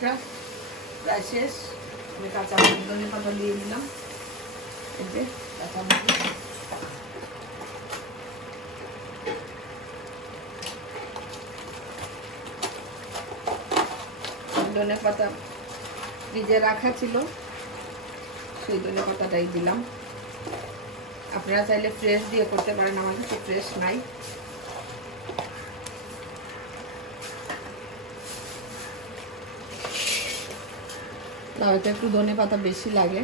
প্রায় শেষ। আমি কাঁচা ধনে পাতা দিয়ে দিলাম, এই যে কাঁচামরিচ, ধনে পাতা ভিজে রাখা ছিল, সেই ধনে পাতাটাই দিলাম। আপনারা চাইলে ফ্রেশ দিয়ে করতে পারেন, আমার কাছে ফ্রেশ নাই। হয়তো একটু ধনে পাতা বেশি লাগে।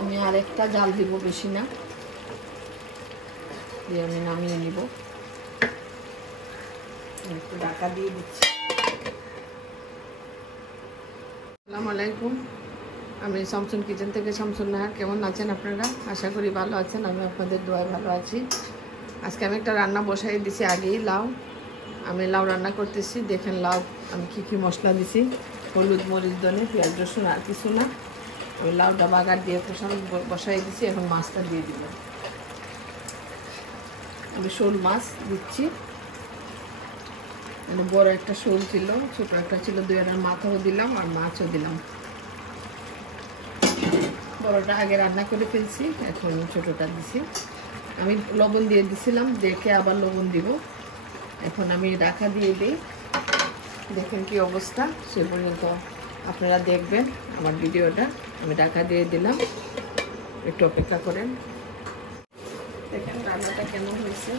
আমি আরেকটা জাল দিব, বেশি না, দিয়ে আমি নামিয়ে নিব। একটু ঢাকা দিয়ে দিচ্ছি। আসসালামু আলাইকুম, আমি শামসুন কিচেন থেকে শামসুন নাহার। কেমন আছেন আপনারা? আশা করি ভালো আছেন। আমি আপনাদের দোয়ায় ভালো আছি। আজকে আমি একটা রান্না বসাই দিছি আগেই, লাউ। আমি লাউ রান্না করতেছি, দেখেন লাউ আমি কী মশলা দিছি। হলুদ, মরিচ, ধনে, পেঁয়াজ, রসুন, আর কিছু না। আমি লাউটা বাগার দিয়ে বসাই দিছি। এখন মাছটা দিয়ে দিব। আমি শোল মাছ দিচ্ছি। মানে বড় একটা শোল ছিল, ছোট একটা ছিল, দুই আনার মাথাও দিলাম আর মাছও দিলাম। বড়টা আগে রান্না করে ফেলছি, এখন ছোটটা দিছি। আমি লবণ দিয়ে দিছিলাম, দেখে আবার লবণ দিব। এখন আমি ঢাকা দিয়ে দিই। দেখেন কি অবস্থা, সে পর্যন্ত আপনারা দেখবেন আমার ভিডিওটা। আমি ঢাকা দিয়ে দিলাম, একটু অপেক্ষা করেন। দেখেন রান্নাটা কেমন হয়েছে।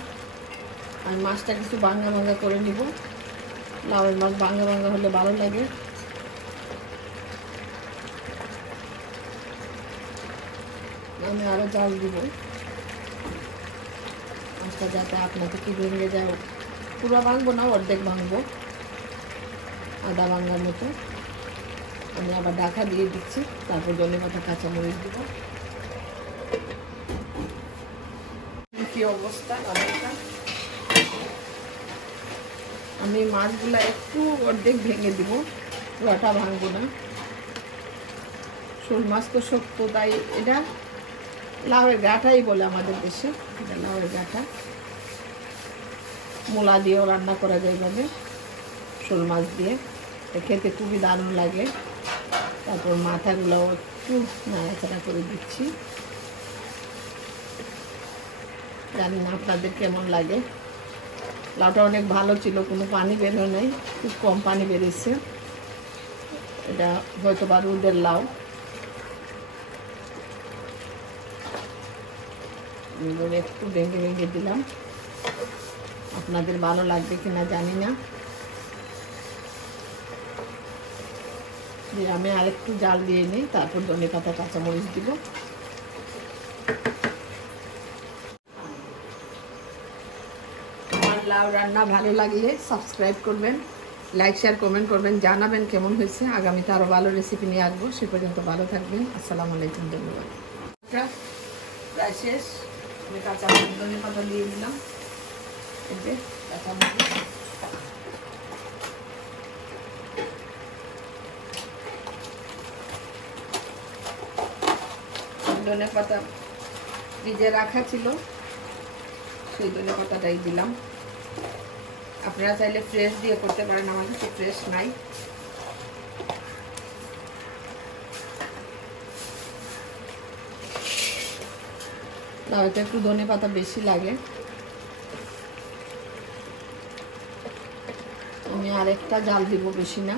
আমি মাছটা কিছু ভাঙা ভাঙা করে নিব। লাউয়ের মাছ ভাঙা ভাঙা হলে ভালো লাগে। আমি আরও জাল দিব মাছটা, যাতে আপনাকে কি ভেঙে যায়। পুরো ভাঙবো না, অর্ধেক ভাঙবো, আদা ভাঙার মতো। আমি আবার ঢাকা দিয়ে দিচ্ছি, তারপর ধনে পাতা, কাঁচামরিচ দিব। কি অবস্থা রান্নাটা। আমি মাছগুলা একটু অর্ধেক ভেঙে দিব, পুরোটা ভাঙবো না। শোল মাছ তো শক্ত, তাই এটা লাউয়ের গাঁঠাই বলে আমাদের দেশে। এটা লাউয়ের গাঁঠা। মূলা দিয়েও রান্না করা যায় ভাবে, শোল মাছ দিয়ে। খেতে খুবই দারুণ লাগে। তারপর মাথাগুলো একটু নাড়াচাড়া করে দিচ্ছি। জানি না আপনাদের কেমন লাগে। লাউটা অনেক ভালো ছিল, কোনো পানি বেরো নেই, খুব কম পানি বেরিয়েছে। এটা হয়তো বা রোদের লাউ। একটু ভেঙে ভেঙে দিলাম, আপনাদের ভালো লাগবে কিনা জানি না। আমি আরেকটু জাল দিয়ে নিই, তারপর ধনে পাতা, কাঁচামরিচ দিব। আমার লাউ রান্না ভালো লাগলে সাবস্ক্রাইব করবেন, লাইক, শেয়ার, কমেন্ট করবেন, জানাবেন কেমন হয়েছে। আগামীতে আরও ভালো রেসিপি নিয়ে আসবো। সে পর্যন্ত ভালো থাকবেন। আসসালামু আলাইকুম, ধন্যবাদ। প্রায় শেষ। আমি কাঁচা ধনে পাতা দিয়ে দিলাম, এই যে কাঁচামরিচ, ধনে পাতা ভিজে রাখা ছিল, সেই ধনে পাতাটাই দিলাম। আপনারা চাইলে ফ্রেশ দিয়ে করতে পারেন, আমার কাছে ফ্রেশ নাই। হয়তো একটু ধনে পাতা বেশি লাগে। আমি আরেকটা জাল দিব, বেশি না।